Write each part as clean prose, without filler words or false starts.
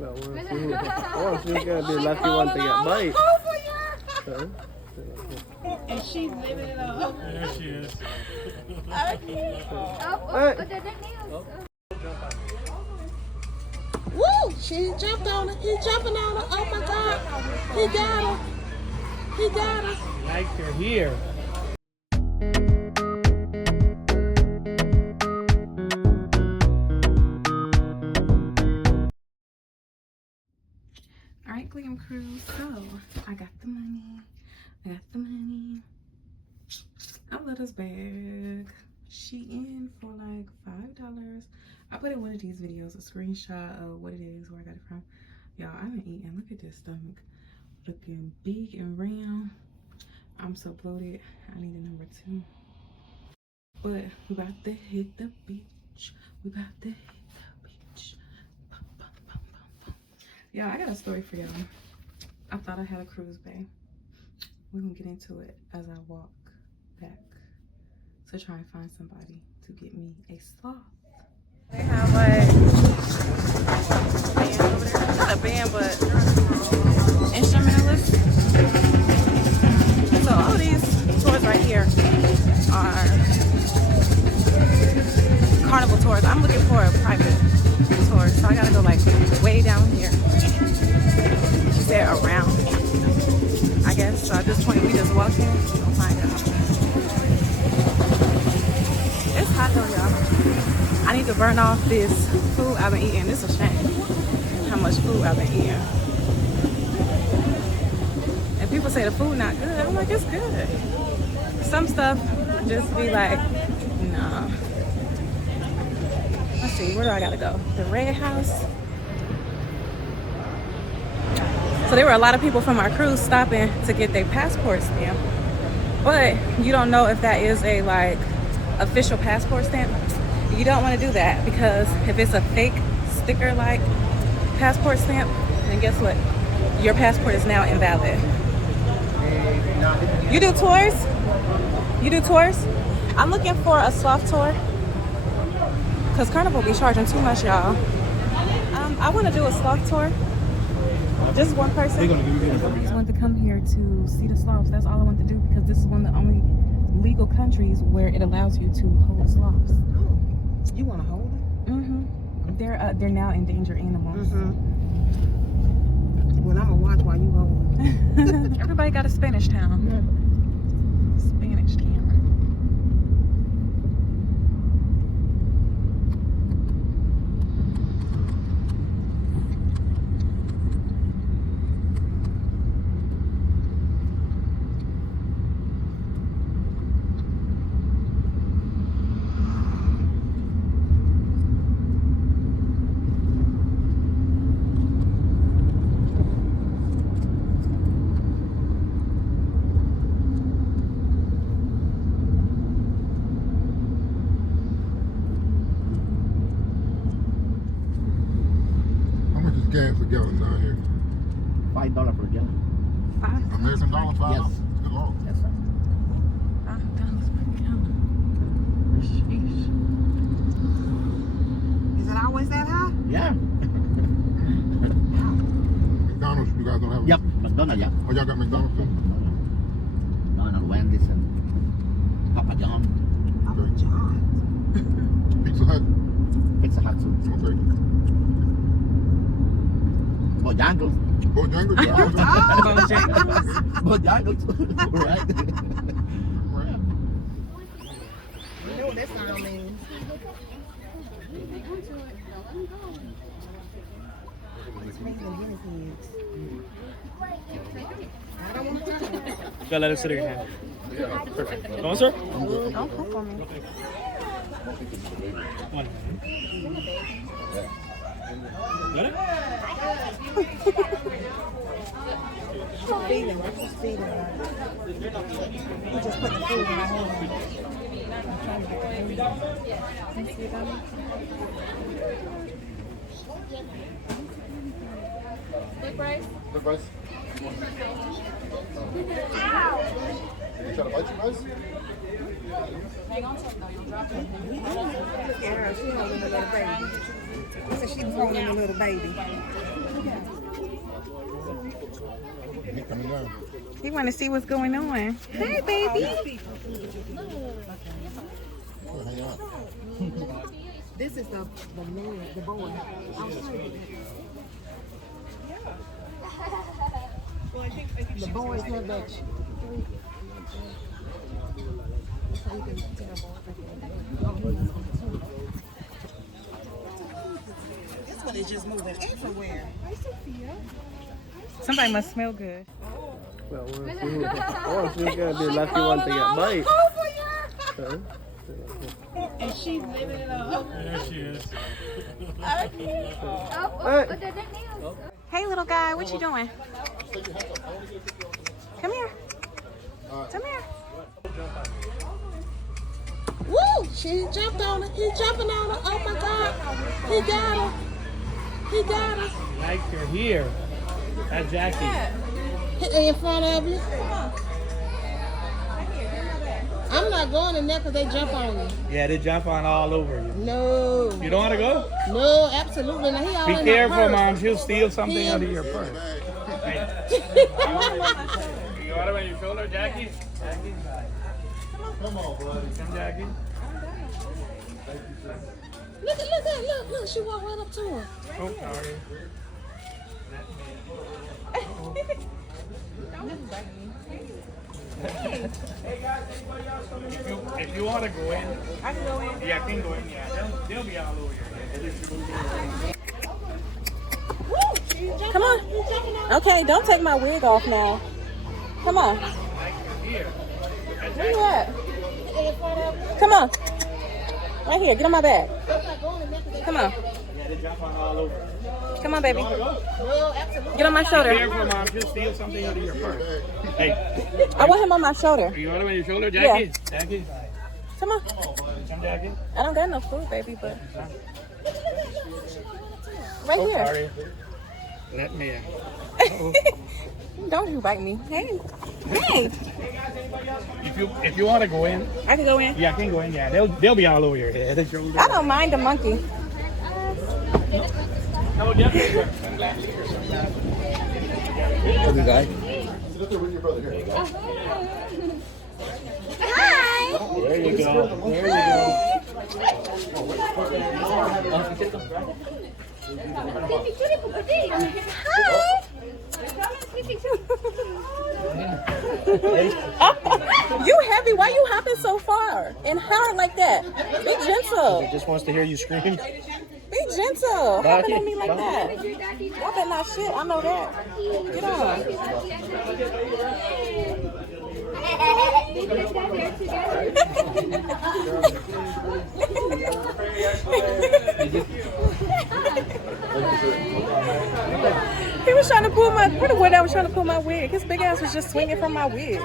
I want to see who's going to be the lucky one to get bite. And she's living it up. There she is. Woo! She jumped on it. He's jumping on her. Oh my God. He got her. He got her. Like you're here. Alright, Glam Crew, so I got the money. I love this bag. She in for like $5. I put in one of these videos a screenshot of what it is, where I got it from. Y'all, I've been eating. Look at this stomach. Looking big and round. I'm so bloated. I need a number 2. But we about to hit the beach. Yeah, I got a story for y'all. I thought I had a cruise bay. We're gonna get into it as I walk back to try and find somebody to get me a sloth. They have like band over there. Not a band, but instrumentalists. So all these tours right here are carnival tours. I'm looking for a private tour, so I gotta go like way down here. She said around, I guess. So at this point we just walking. Oh my God. It's hot though, y'all. I need to burn off this food I've been eating. It's a shame how much food I've been eating. And people say the food not good. I'm like, it's good. Some stuff just be like, nah. Let's see, where do I gotta go? The Red House. So there were a lot of people from our cruise stopping to get their passport stamp. But you don't know if that is a like official passport stamp. You don't want to do that because if it's a fake sticker like passport stamp, then guess what? Your passport is now invalid. You do tours? You do tours? I'm looking for a sloth tour because Carnival be charging too much, y'all. I want to do a sloth tour. Just one person. I just wanted to come here to see the sloths. That's all I want to do because this is one of the only legal countries where it allows you to hold sloths. You want to hold it? Mm-hmm. They're now endangered animals. Mm-hmm. Well, I'm gonna watch while you hold it. Everybody got a Spanish town. Yeah. Spanish town. Gas a gallon down here. $5 per gallon. American dollar, $5. Yes. Good Lord. Yes, sir. $5 per gallon. Sheesh. Is it always that high? Yeah. McDonald's, you guys don't have? Yep. McDonald's, yeah. Oh, y'all got McDonald's too? McDonald's, Wendy's, and Papa John. Okay. Pizza Hut? Pizza Hut too. Okay. Bojangles. Bojangles? Yeah. Bojangles. Right. Right. You know what that sound means. It's making guinea pigs. I don't want to touch it. You gotta let it sit in your hand. Perfect. Go on, sir. Don't cook for me. One. Got it? She's feeding. She's feeding. He just put the food in my hand. I'm trying to get the food. Can you see it on me? Good rice? You try to bite some rice? Hang on to it though, you'll drop it. Look at her. She's holding a little baby. So she's holding a little baby. He coming down. He want to see what's going on. Hey, baby. Oh, hang on. This is the man, the boy. The boys have that. This one is just moving everywhere. Somebody must smell good. Well, I want to see who's gonna be the lucky one to get bite. Huh? And she's living it up. There she is. Hey, little guy, what you doing? Come here. Come here. Woo! She jumped on it. He's jumping on her. Oh my God. He got her. He got her. Like you're here. That's Jackie. In front of you. I'm not going in there because they jump on you. Yeah, they jump on all over you. No. You don't want to go? No, absolutely not. He all Be in careful, my purse. Mom. She'll steal something He- out of your purse. You got it on your shoulder, Jackie? Jackie? Come on, buddy. Come, Jackie. Look. She walked right up to him. Oh, sorry. If you want to go in, I can go in. yeah, I can go in. Yeah, they'll be all over your head. Come on. Okay, don't take my wig off now. Come on. Where you at? Come on. Right here. Get on my back. Come on. Yeah, they jump on all over. Come on, baby. No, absolutely. Get on my shoulder. Careful, Mom. She'll steal something out of your purse. Hey, I want him on my shoulder. you want him on your shoulder, Jackie? Yeah. Jackie? Come on. Come, Jackie. I don't got no food, baby, but right Oh, here. sorry. Let me in. Don't you bite me. Hey. Hey. If you want to go in, I can go in. yeah, I can go in. Yeah, they'll be all over your head. I don't mind the monkey. No, definitely. Every guy. Sit up there with your brother. Here. Hi. There you go. There you You heavy. Why you hopping so far and hard like that? Be gentle. Just wants to hear you scream. Be gentle. Hopping on me like that. Y'all better not shit. I know that. Get on. He was trying to pull my, what the boy that was trying to pull my wig. His big ass was just swinging from my wig.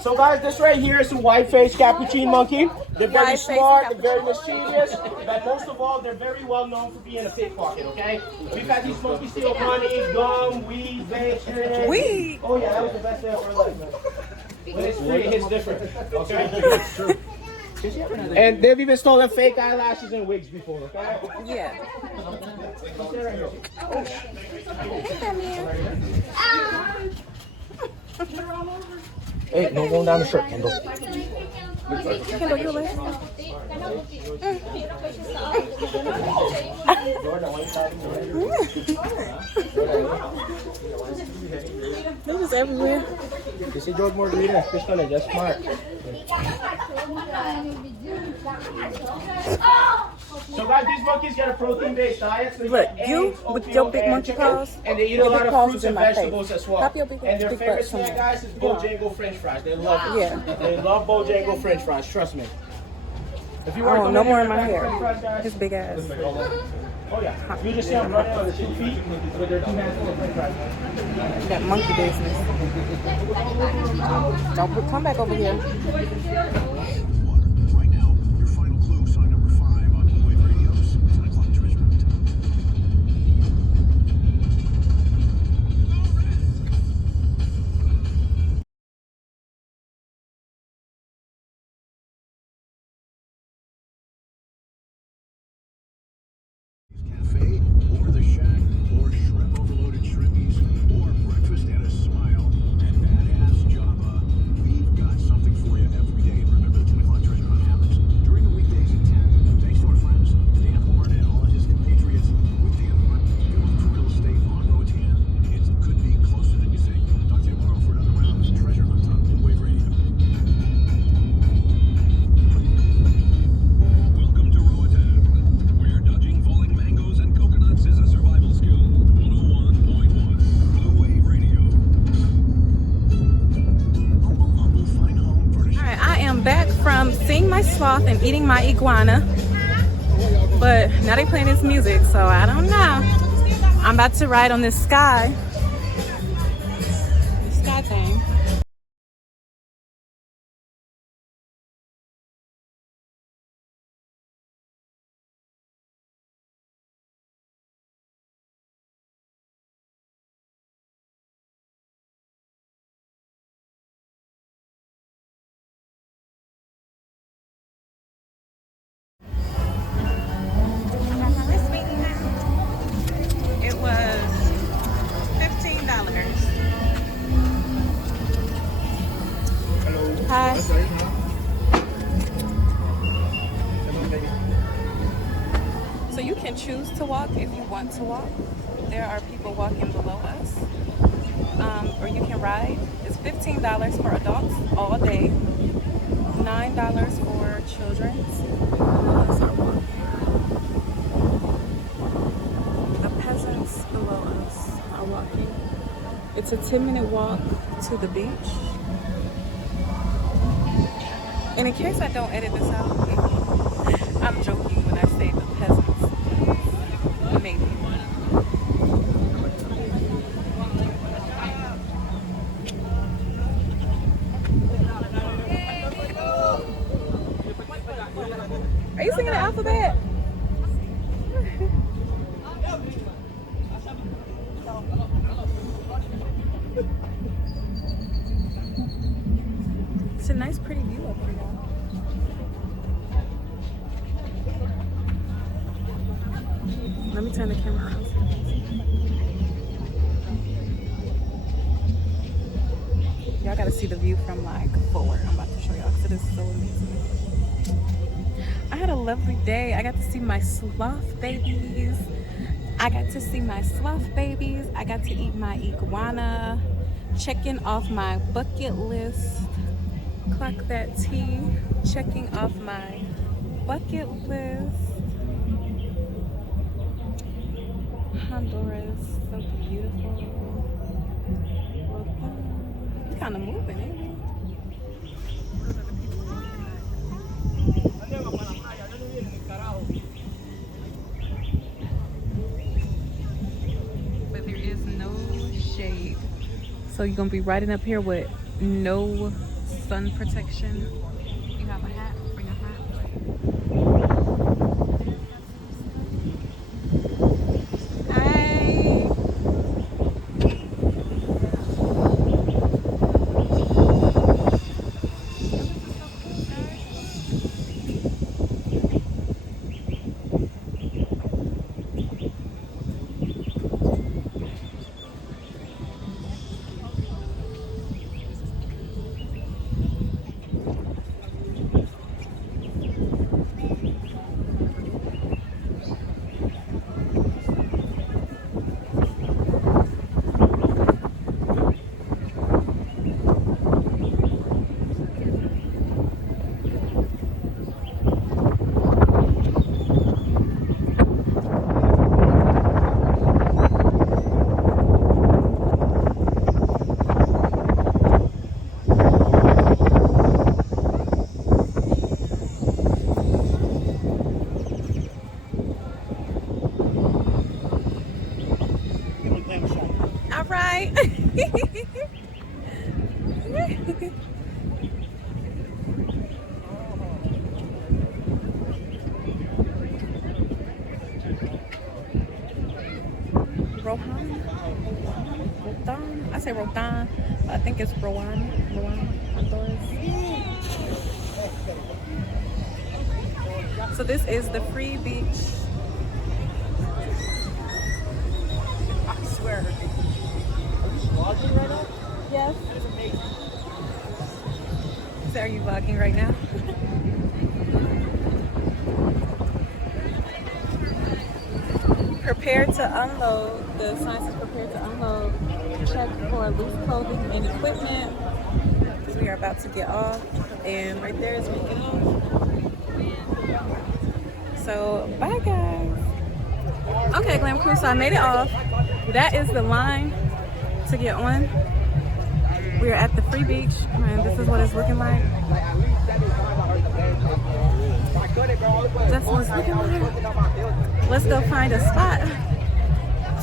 So guys, this right here is a white-faced capuchin monkey. They're very White-faced smart, they're very capuchin. mischievous, but most of all, they're very well known for being a pickpocket, okay? We've had these monkeys steal money, gum, weed, vapes. Weed? Oh yeah, that was the best day of our life, man. But it's free, it's different, okay? And they've even stolen fake eyelashes and wigs before, okay? Yeah. Hey, no going down the shirt, Kendall. Kendall, you like? This is everywhere. This is George Margarita, fish on it, just smart. So guys, these monkeys get a protein-based diet. So they Look, get you eggs, with oatmeal, your big and monkey chicken, paws, and they eat your a lot big of paws fruits is in and my face. vegetables as well. Pop your big And their big favorite butt snack, somewhere. guys, is Bojangle French fries. They love it. Yeah. They love Bojangle French fries. Trust me. If you Oh, no more in my French hair. fries, guys, His big ass. oh yeah, you just see them running on the 2 feet with their 2 hands full of French fries. That monkey business. Don't come back over here. from seeing my sloth and eating my iguana, but now they playing this music, so I don't know. I'm about to ride on this sky thing. It was $15. Hi. So you can choose to walk if you want to walk. There are people walking below us. Or you can ride. It's $15 for adults all day. $9 for children. The peasants below us are walking. It's a 10-minute walk to the beach. And in case I don't edit this out, I'm joking when I say the peasants. Maybe. Are you singing the alphabet? It's a nice, pretty view up here. Let me turn the camera around. Y'all gotta see the view from like forward. I'm about to show y'all because it is so amazing. I had a lovely day. I got to see my sloth babies. I got to eat my iguana. Checking off my bucket list. Clock that T. Checking off my bucket list. Honduras, so beautiful. Roatan. It's kind of moving, ain't it? But there is no shade. So you're gonna be riding up here with no sun protection. You have a hat, bring a hat. All right. Roatan. I say Roatan, but I think it's Roatan, Honduras. So this is the free beach. I swear. Are you vlogging right now? Yes. That is amazing. So are you vlogging right now? Prepare to unload. The sign says prepare to unload. Check for loose clothing and equipment. Because we are about to get off. And right there is we get off. So bye guys. Okay, Glam Crew, so I made it off. That is the line to get on. We're at the free beach, and this is what it's looking like. That's what it's looking like. Let's go find a spot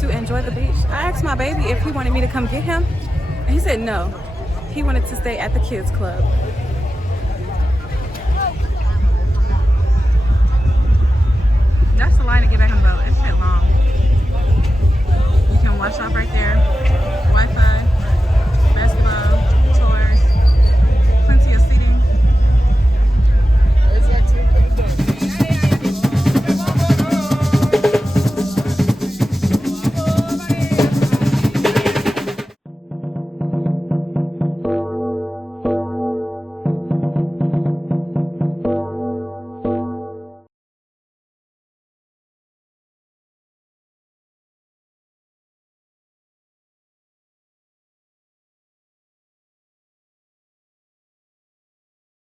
to enjoy the beach. I asked my baby if he wanted me to come get him, and he said no. He wanted to stay at the kids club. That's the line to get back on the boat. It's been long.